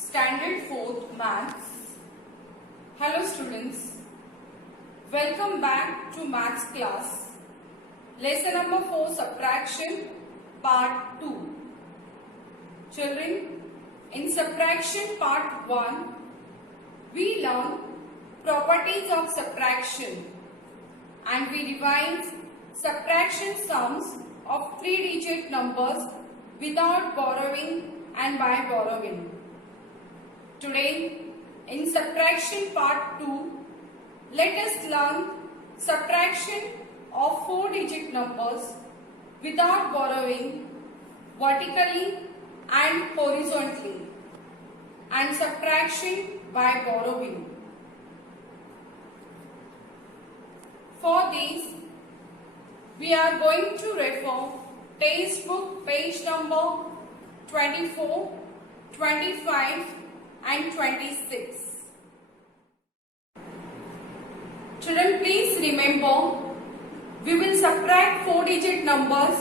Standard 4th Maths. Hello students, welcome back to Maths class. Lesson number 4, Subtraction, Part 2. Children, in Subtraction Part 1, we learn properties of subtraction and we revise subtraction sums of 3-digit numbers without borrowing and by borrowing. Today, in Subtraction Part 2, let us learn subtraction of 4-digit numbers without borrowing vertically and horizontally and subtraction by borrowing. For this, we are going to refer textbook page number 24, 25 and 26. Children, please remember, we will subtract 4-digit numbers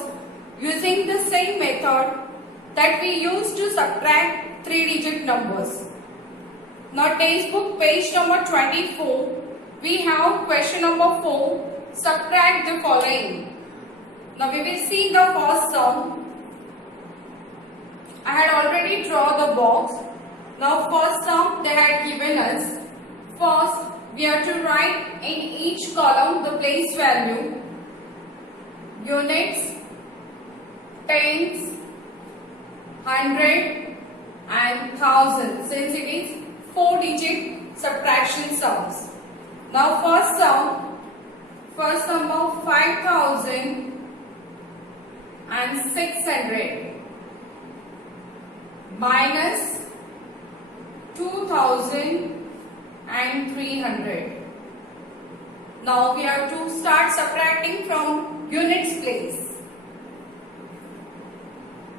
using the same method that we used to subtract 3-digit numbers. Now, textbook page number 24, we have question number 4, subtract the following. Now, we will see the first sum. I had already drawn the box. Now, first sum they had given us. First, we have to write in each column the place value, units, tens, hundred and thousand, since it is 4-digit subtraction sums. Now, first sum of 5,600 minus 2,300. Now we have to start subtracting from units place.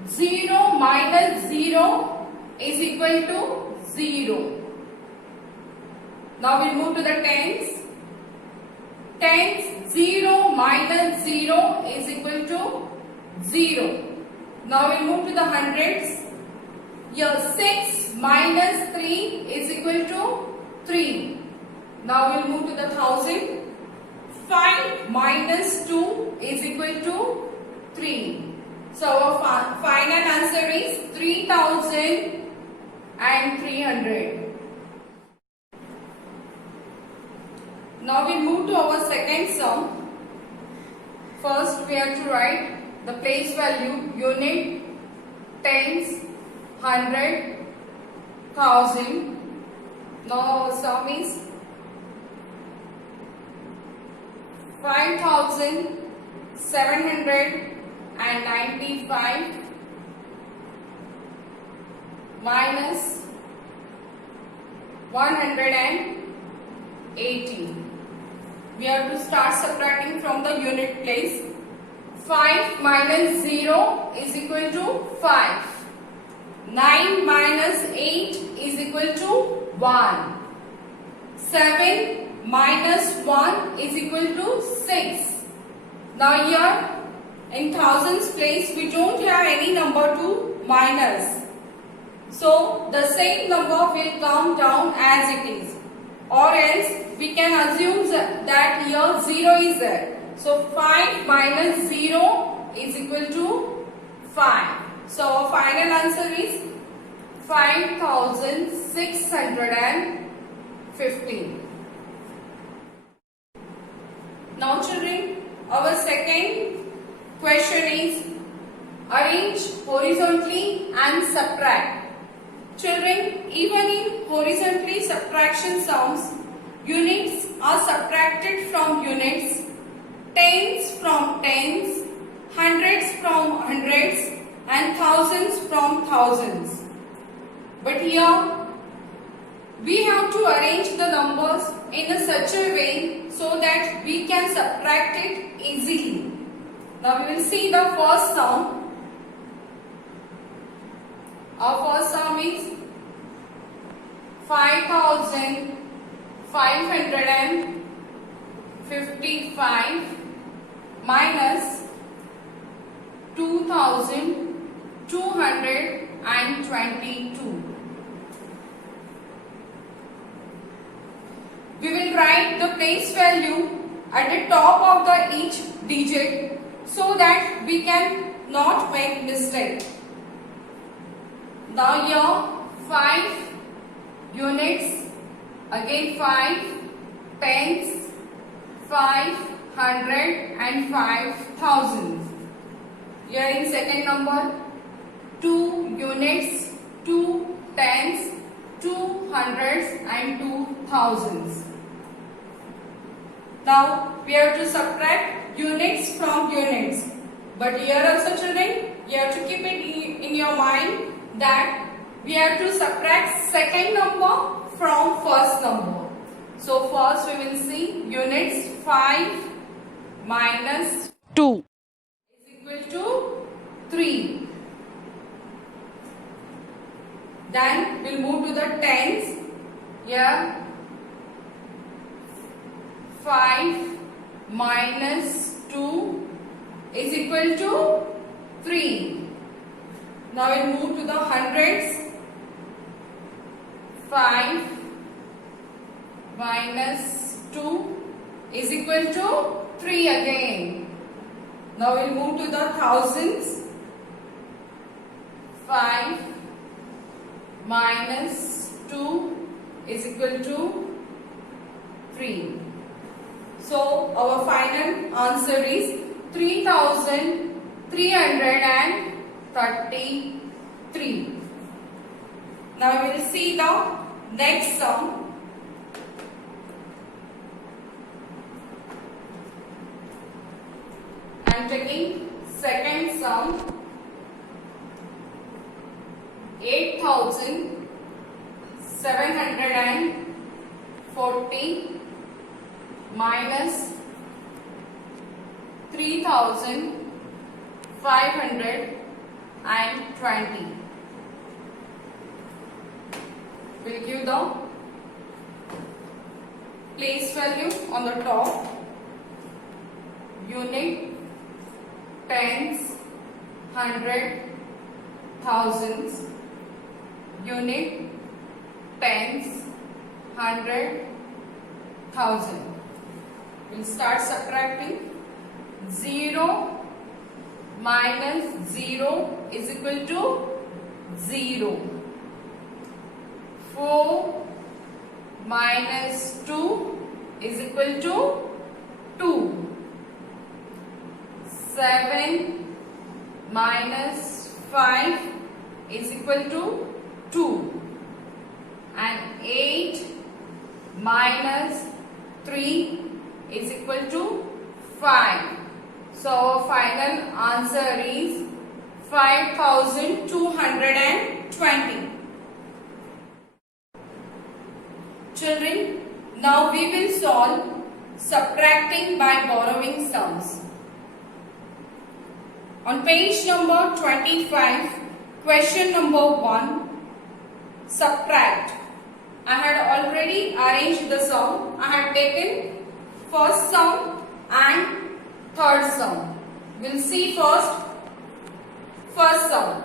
0 minus 0 is equal to 0. Now we move to the tens. Tens, 0 minus 0 is equal to 0. Now we move to the hundreds. Here 6 minus 3 is equal to 3. Now we will move to the thousand. 5 minus 2 is equal to 3. So our final answer is 3,300. Now we move to our second sum. First we have to write the place value, unit, tens, hundred, thousand. Now our sum is 5,795 minus 180. We have to start subtracting from the unit place. 5 minus 0 is equal to 5. 9 minus 8 is equal to 1. 7 minus 1 is equal to 6. Now here in thousands place we don't have any number to minus. So the same number will come down as it is. Or else we can assume that here 0 is there. So 5 minus 0 is equal to 5. So our final answer is 5,615. Now children, our second question is arrange horizontally and subtract. Children, even in horizontally subtraction sums, units are subtracted from units, tens from tens, hundreds from hundreds and thousands from thousands. But here we have to arrange the numbers in a such a way so that we can subtract it easily. Now we will see the first sum. Our first sum is 5,555 minus 2,222. will write the place value at the top of the each digit so that we can not make mistake. Now here 5 units, again 5 tens, 500 and 5000. Here in second number 2 units, 2 tens, 2 hundreds and 2 thousands. Now we have to subtract units from units. But here also children, you have to keep it in your mind that we have to subtract second number from first number. So first we will see units 5 minus 2 is equal to 3. Then we'll move to the tens. Here 5 minus 2 is equal to 3. Now we'll move to the hundreds. 5 minus 2 is equal to 3 again. Now we'll move to the thousands. 5 minus 2 is equal to 3. So our final answer is 3333. Now we will see the next sum. I am taking second sum. 8740 minus 3520 will give the place value on the top. Unit, tens, hundred, thousands. Unit, tens, hundred, thousand. We'll start subtracting. 0 minus 0 is equal to 0. 4 minus 2 is equal to 2. 7 minus 5 is equal to 2. And 8 minus 3 is equal to 5. So our final answer is 5220. Children, now we will solve subtracting by borrowing sums. On page number 25, question number 1, subtract. I had already arranged the sum. I had taken first sum and third sum. We'll see first sum.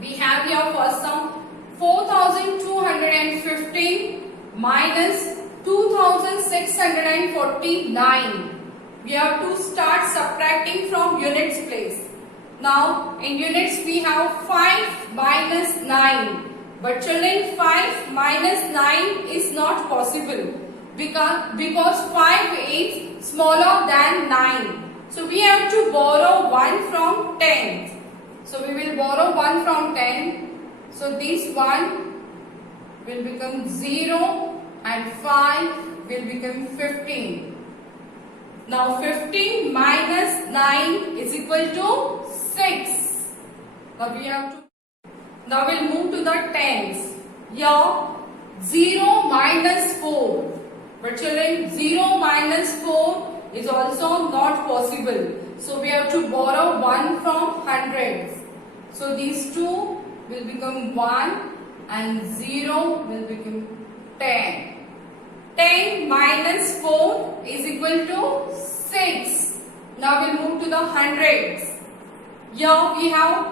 We have here first sum 4215 minus 2649. We have to start subtracting from units place. Now in units we have 5 minus 9. But children, 5 minus 9 is not possible because 5 is smaller than 9. So we have to borrow 1 from 10. So we will borrow 1 from 10. So this 1 will become 0 and 5 will become 15. Now 15 minus 9 is equal to 6. Now we'll move to the tens. Here 0 minus 4. But children, 0 minus 4 is also not possible. So we have to borrow 1 from hundreds. So these two will become 1 and 0 will become 10. 10 minus 4 is equal to 6. Now we'll move to the hundreds. Here we have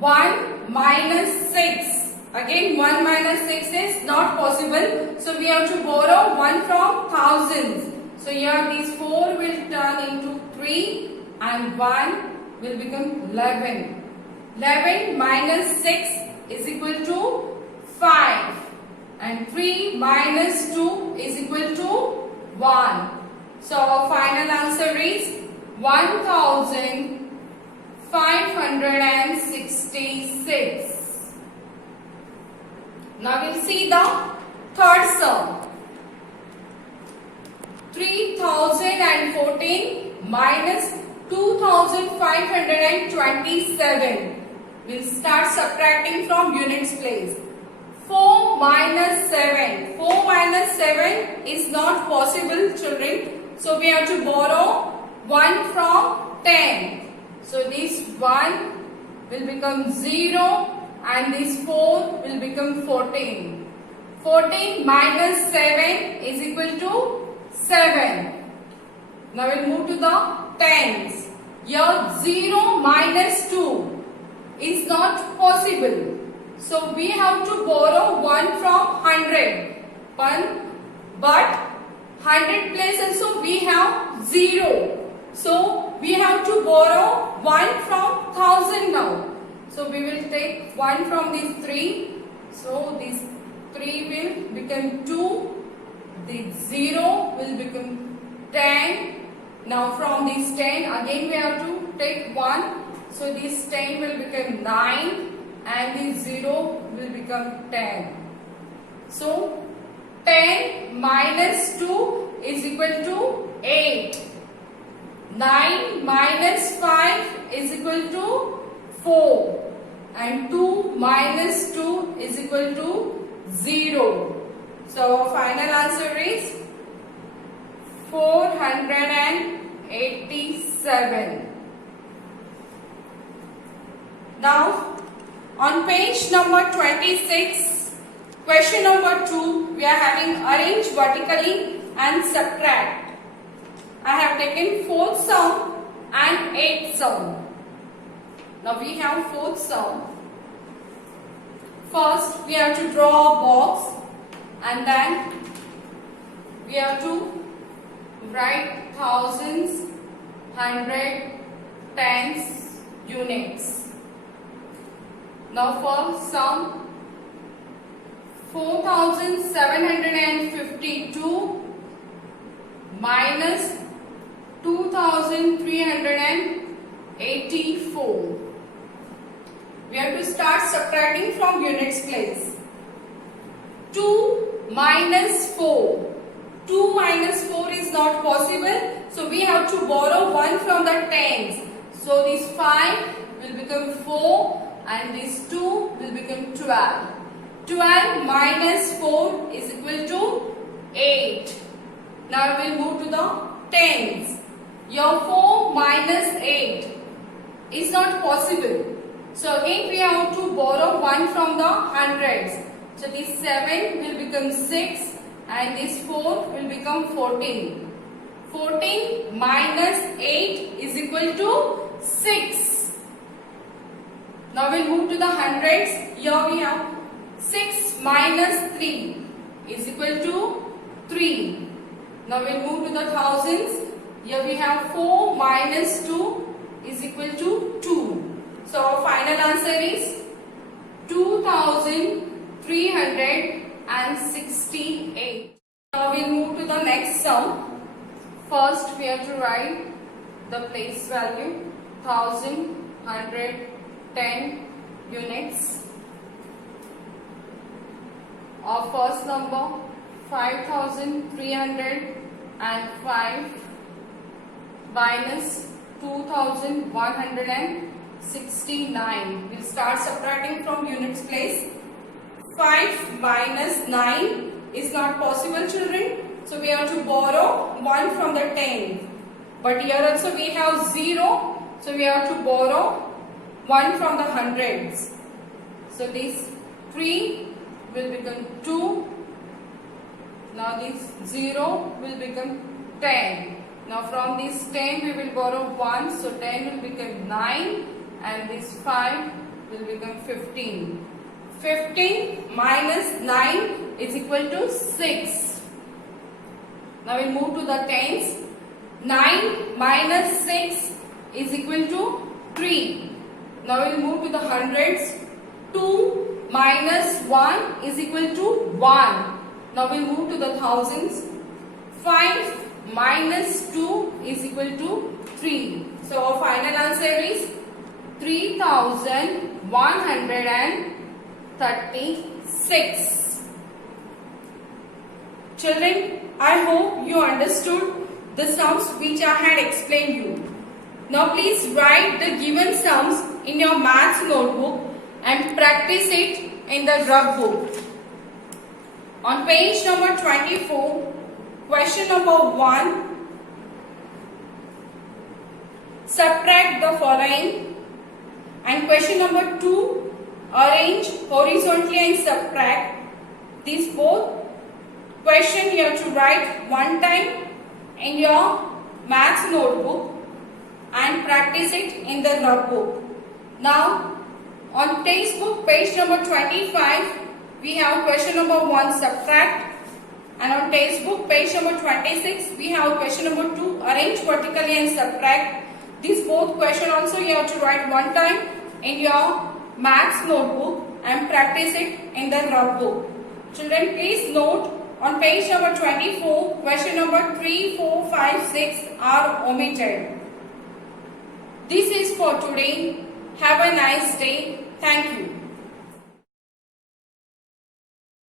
1 minus 6. Again 1 minus 6 is not possible. So we have to borrow 1 from thousands. So here these 4 will turn into 3 and 1 will become 11. 11 minus 6 is equal to 5. And 3 minus 2 is equal to 1. So our final answer is 1566. Now we'll see the third sum. 3014 minus 2527. We'll start subtracting from units place. 4 minus 7. 4 minus 7 is not possible, children. So we have to borrow 1 from 10. So this 1 will become 0 and this 4 will become 14. 14 minus 7 is equal to 7. Now we'll move to the tens. Here 0 minus 2 is not possible. So we have to borrow 1 from 100. But 100 place also we have 0. So we have to borrow 1 from 1000 now. So we will take 1 from these 3. So this 3 will become 2. The 0 will become 10. Now from this 10 again we have to take 1. So this 10 will become 9 and this 0 will become 10. So 10 minus 2 is equal to 8. 9 minus 5 is equal to 4. And 2 minus 2 is equal to 0. So our final answer is 487. Now on page number 26, question number 2, we are having arrange vertically and subtract. I have taken 4th sum and 8th sum. Now we have 4th sum. First we have to draw a box and then we have to write thousands, hundred, tens, units. Now for sum 4752 minus 2384. We have to start subtracting from units place. 2 minus 4. 2 minus 4 is not possible. So we have to borrow 1 from the tens. So this 5 will become 4 and this 2 will become 12. 12 minus 4 is equal to 8. Now we will move to the tens. Your 4 minus 8 is not possible. So again we have to borrow 1 from the hundreds. So this 7 will become 6 and this 4 will become 14. 14 minus 8 is equal to 6. Now we will move to the hundreds. Here we have 6 minus 3 is equal to 3. Now we will move to the thousands. Here we have 4 minus 2 is equal to 2. So our final answer is 2368. Now we will move to the next sum. First we have to write the place value 1000, 100, 10 units. Our first number 5305 minus 2169. We'll start subtracting from units place. 5 minus 9 is not possible, children. So we have to borrow 1 from the 10. But here also we have 0. So we have to borrow 1 from the hundreds. So this 3 will become 2. Now this 0 will become 10. Now from this 10 we will borrow 1. So 10 will become 9 and this 5 will become 15. 15 minus 9 is equal to 6. Now we'll move to the tens. 9 minus 6 is equal to 3. Now we'll move to the hundreds. 2 minus 1 is equal to 1. Now we'll move to the thousands. 5 minus 2 is equal to 3. So our final answer is 3136. Children, I hope you understood the sums which I had explained you. Now please write the given sums in your maths notebook and practice it in the rub book. On page number 24, question number 1, subtract the following, and question number 2, arrange horizontally and subtract. These both question you have to write one time in your maths notebook and practice it in the rub book. Now on textbook page number 25, we have question number 1, subtract, and on textbook page number 26, we have question number 2, arrange vertically and subtract. These both question also you have to write one time in your maths notebook and practice it in the rub book. Children, please note on page number 24, question number 3, 4, 5, 6 are omitted. This is for today. Have a nice day. Thank you.